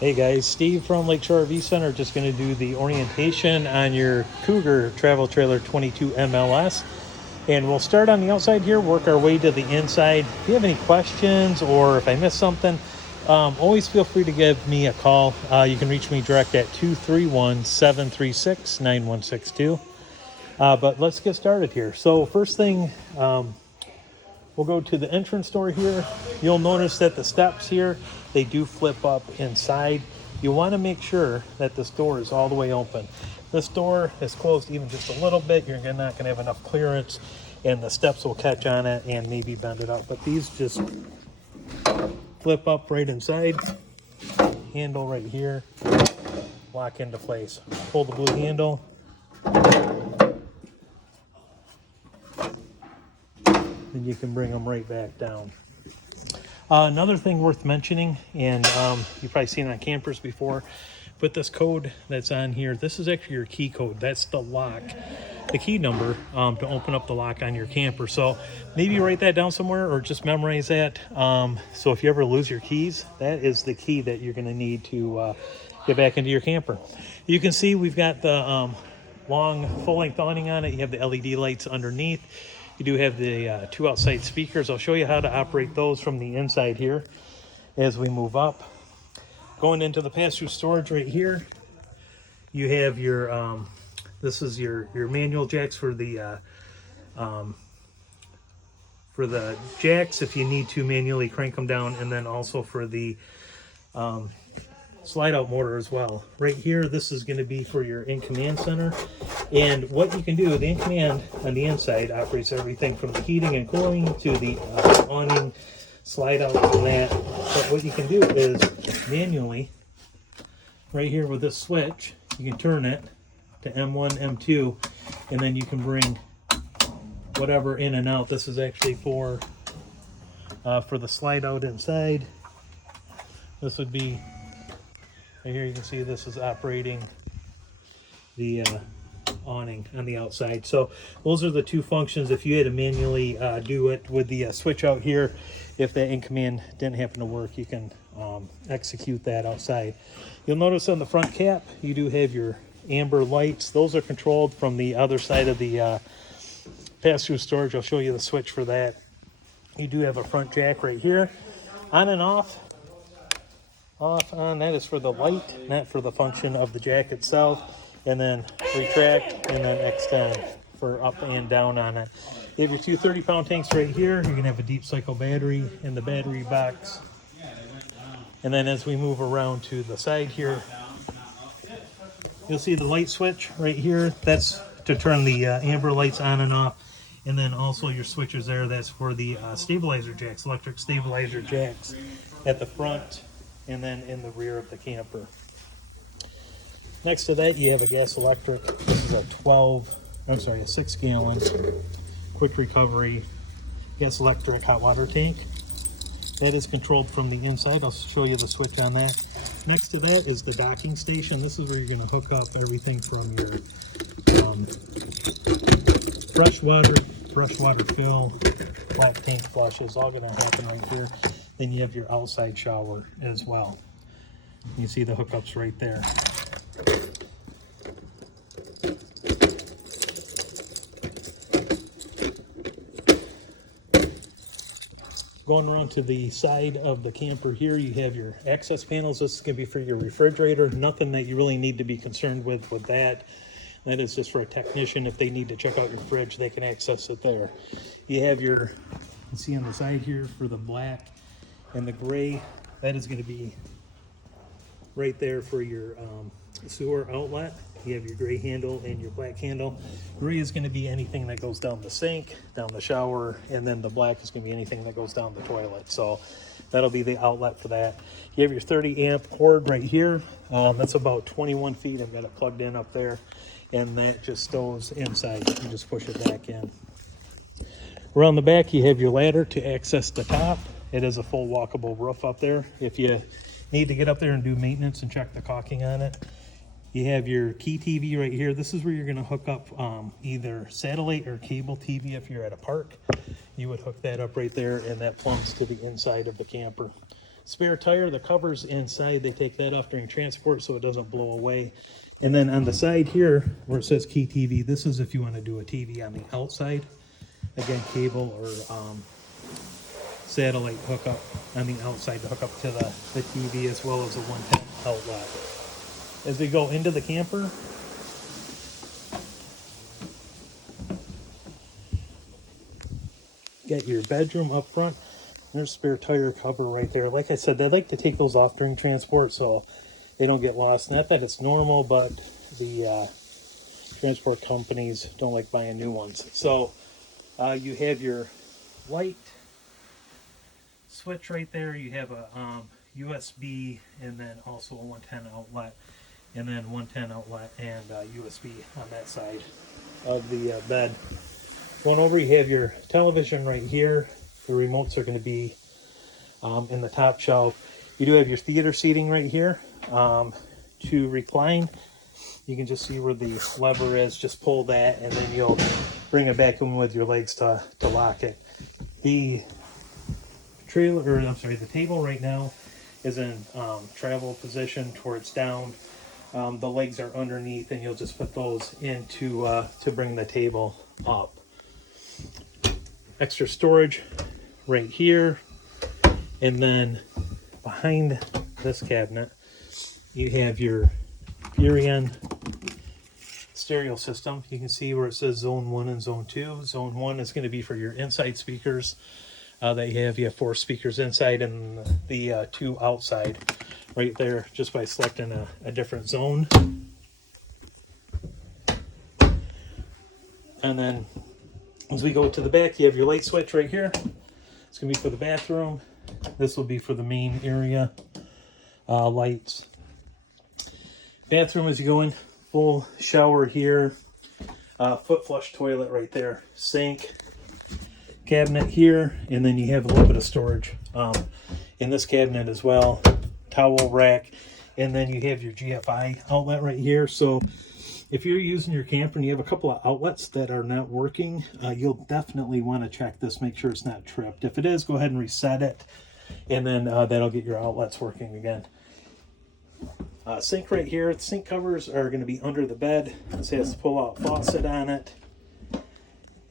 Hey guys, Steve from Lakeshore RV Center, just going to do the orientation on your Cougar travel trailer 22 MLS. And we'll start on the outside here, work our way to the inside. If you have any questions or if I missed something, always feel free to give me a call. You can reach me direct at 231-736-9162. But let's get started here. So first thing, we'll go to the entrance door here. You'll notice that the steps here, they do flip up inside. You want to make sure that this door is all the way open. This door is closed even just a little bit, you're not going to have enough clearance and the steps will catch on it and maybe bend it out. But these just flip up right inside. Handle right here, lock into place. Pull the blue handle. And you can bring them right back down. Another thing worth mentioning, and you've probably seen it on campers before, but this code that's on here, this is actually your key code. That's the lock, the key number to open up the lock on your camper. So maybe write that down somewhere or just memorize that. So if you ever lose your keys, that is the key that you're going to need to get back into your camper. You can see we've got the long full-length awning on it. You have the LED lights underneath. You do have the two outside speakers. I'll show you how to operate those from the inside here as we move up. Going into the pass-through storage right here, you have your, this is your manual jacks for the jacks if you need to manually crank them down, and then also for the slide out motor as well. Right here, this is going to be for your in command center. And what you can do, the in command on the inside operates everything from the heating and cooling to the awning, slide out and that. But what you can do is manually, right here with this switch, you can turn it to M1, M2, and then you can bring whatever in and out. This is actually for the slide out inside. This would be right here. You can see this is operating the awning on the outside. So those are the two functions. If you had to manually do it with the switch out here, if that in command didn't happen to work, you can execute that outside. You'll notice on the front cap, you do have your amber lights. Those are controlled from the other side of the pass-through storage. I'll show you the switch for that. You do have a front jack right here. On and off. Off, on, that is for the light, not for the function of the jack itself. And then retract and then extend for up and down on it. You have your two 30-pound tanks right here. You're going to have a deep cycle battery in the battery box. And then as we move around to the side here, you'll see the light switch right here. That's to turn the amber lights on and off. And then also your switches there, that's for the stabilizer jacks, electric stabilizer jacks at the front and then in the rear of the camper. Next to that, you have a gas electric. This is a 6-gallon quick recovery gas electric hot water tank. That is controlled from the inside. I'll show you the switch on that. Next to that is the docking station. This is where you're going to hook up everything from your fresh water fill, black tank flushes, all going to happen right here. Then you have your outside shower as well. You see the hookups right there. Going around to the side of the camper here, you have your access panels. This is going to be for your refrigerator. Nothing that you really need to be concerned with that. That is just for a technician. If they need to check out your fridge, they can access it there. You have your, you see on the side here for the black and the gray, that is going to be right there for your sewer outlet. You have your gray handle and your black handle. Gray is going to be anything that goes down the sink, down the shower, and then the black is going to be anything that goes down the toilet. So that'll be the outlet for that. You have your 30 amp cord right here. That's about 21 feet. I've got it plugged in up there, and that just stows inside. You just push it back in. Around the back, you have your ladder to access the top. It is a full walkable roof up there. If you need to get up there and do maintenance and check the caulking on it. You have your key TV right here. This is where you're going to hook up either satellite or cable TV. If you're at a park, you would hook that up right there, and that plumbs to the inside of the camper. spare tire, the cover's inside. They take that off during transport so it doesn't blow away. And then on the side here where it says key TV, this is if you want to do a TV on the outside. Again, cable or satellite hookup on the outside to hook up to the TV, as well as a 110 outlet. As we go into the camper, get your bedroom up front. There's spare tire cover right there. Like I said, they like to take those off during transport so they don't get lost. Not that it's normal, but the transport companies don't like buying new ones. So you have your light switch right there. You have a USB and then also a 110 outlet, and then 110 outlet and USB on that side of the bed. Going over, you have your television right here. The remotes are going to be in the top shelf. You do have your theater seating right here. To recline, you can just see where the lever is. Just pull that and then you'll bring it back in with your legs to lock it. The the table right now is in travel position towards down. The legs are underneath, and you'll just put those in to bring the table up. Extra storage right here, and then behind this cabinet you have your Furrion stereo system. You can see where it says zone 1 and zone 2. Zone 1 is going to be for your inside speakers that you have 4 speakers inside and the 2 outside right there, just by selecting a different zone. And then as we go to the back, you have your light switch right here. It's going to be for the bathroom. This will be for the main area lights. Bathroom, as you go in, full shower here, foot flush toilet right there, sink, cabinet here, and then you have a little bit of storage in this cabinet as well, towel rack, and then you have your GFI outlet right here. So if you're using your camper and you have a couple of outlets that are not working, you'll definitely want to check this, make sure it's not tripped. If it is, go ahead and reset it, and then that'll get your outlets working again. Sink right here. The sink covers are going to be under the bed. This has the pull-out faucet on it.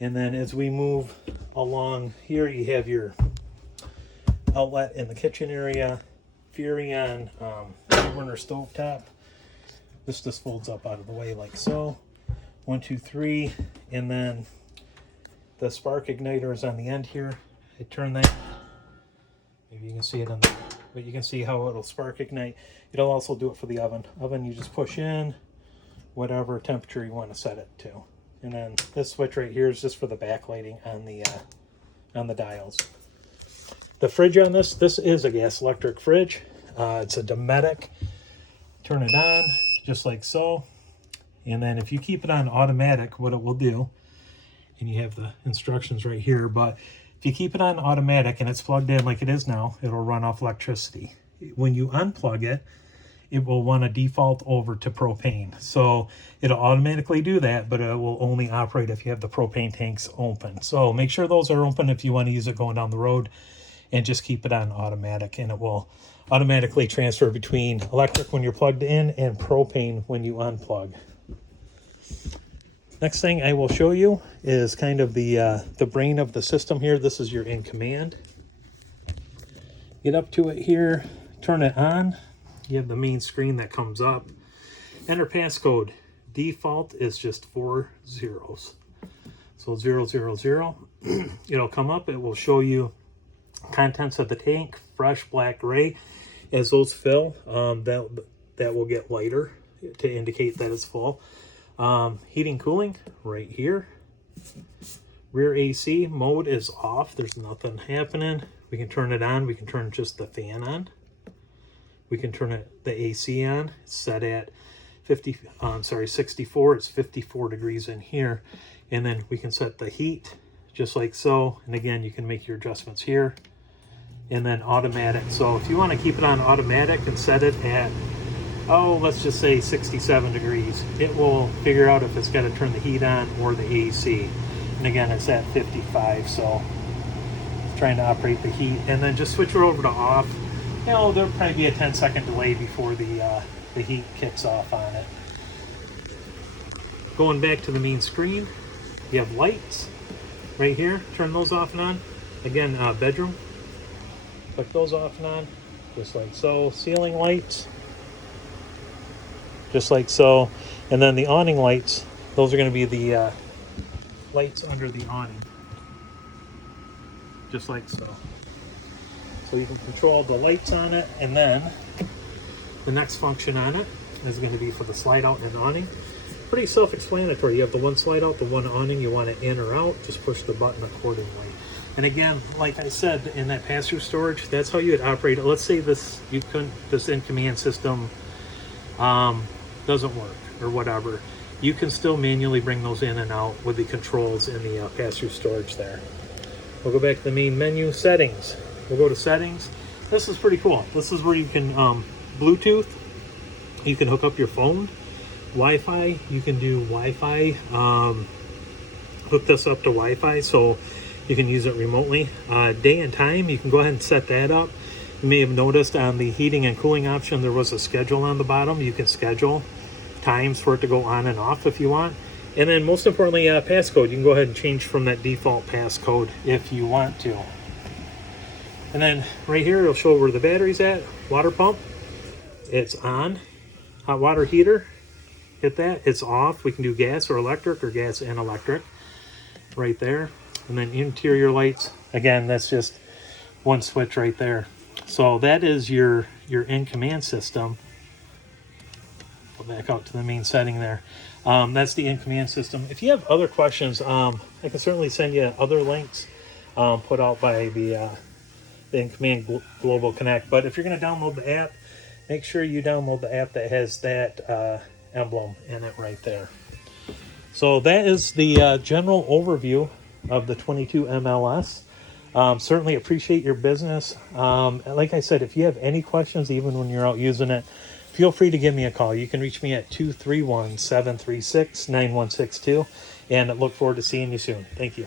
And then as we move along here, you have your outlet in the kitchen area, Furrion burner stove top. This just folds up out of the way like so. 1, 2, 3, and then the spark igniter is on the end here. I turn that. Maybe you can see it on the, but you can see how it'll spark ignite. It'll also do it for the oven. Oven, you just push in whatever temperature you want to set it to. And then this switch right here is just for the backlighting on the dials. The fridge on this is a gas electric fridge. It's a Dometic. Turn it on just like so. And then if you keep it on automatic, what it will do, and you have the instructions right here, but if you keep it on automatic and it's plugged in like it is now, it'll run off electricity. When you unplug it, it will want to default over to propane. So it'll automatically do that, but it will only operate if you have the propane tanks open. So make sure those are open if you want to use it going down the road, and just keep it on automatic, and it will automatically transfer between electric when you're plugged in and propane when you unplug. Next thing I will show you is kind of the brain of the system here. This is your in command. Get up to it here, turn it on. You have the main screen that comes up. Enter passcode. Default is just 4 zeros. So 000. It'll come up. It will show you contents of the tank, fresh, black, gray. As those fill, that will get lighter to indicate that it's full. Heating, cooling, right here. Rear AC mode is off. There's nothing happening. We can turn it on. We can turn just the fan on. We can turn the AC on. It's set at 64. It's 54 degrees in here. And then we can set the heat just like so. And again, you can make your adjustments here. And then automatic. So if you want to keep it on automatic and set it at, let's just say 67 degrees, it will figure out if it's got to turn the heat on or the AC. And again, it's at 55, so it's trying to operate the heat. And then just switch it over to off. You know, there'll probably be a 10-second delay before the heat kicks off on it. Going back to the main screen, you have lights right here. Turn those off and on. Again, bedroom. Click those off and on, just like so. Ceiling lights, just like so. And then the awning lights, those are going to be the lights under the awning, just like so. So you can control the lights on it, and then the next function on it is going to be for the slide out and awning. Pretty self-explanatory. You have the one slide out, the one awning. You want it in or out, just push the button accordingly. And again, like I said, in that pass-through storage, that's how you would operate it. Let's say this in-command system doesn't work or whatever. You can still manually bring those in and out with the controls in the pass-through storage there. We'll go back to the main menu, settings. We'll go to settings. This is pretty cool. This is where you can Bluetooth. You can hook up your phone. Wi-Fi. You can do Wi-Fi. Hook this up to Wi-Fi so you can use it remotely. Day and time, you can go ahead and set that up. You may have noticed on the heating and cooling option, there was a schedule on the bottom. You can schedule times for it to go on and off if you want. And then most importantly, passcode. You can go ahead and change from that default passcode if you want to. And then right here, it'll show where the battery's at. Water pump, it's on. Hot water heater, hit that, it's off. We can do gas or electric, or gas and electric right there. And then interior lights, again, that's just one switch right there. So that is your in-command system. Go back out to the main setting there. That's the in-command system. If you have other questions, I can certainly send you other links put out by the in-command Global Connect. But if you're going to download the app, make sure you download the app that has that emblem in it right there. So that is the general overview of the 22 MLS. Certainly appreciate your business. Like I said, if you have any questions, even when you're out using it, feel free to give me a call. You can reach me at 231-736-9162, and I look forward to seeing you soon. Thank you.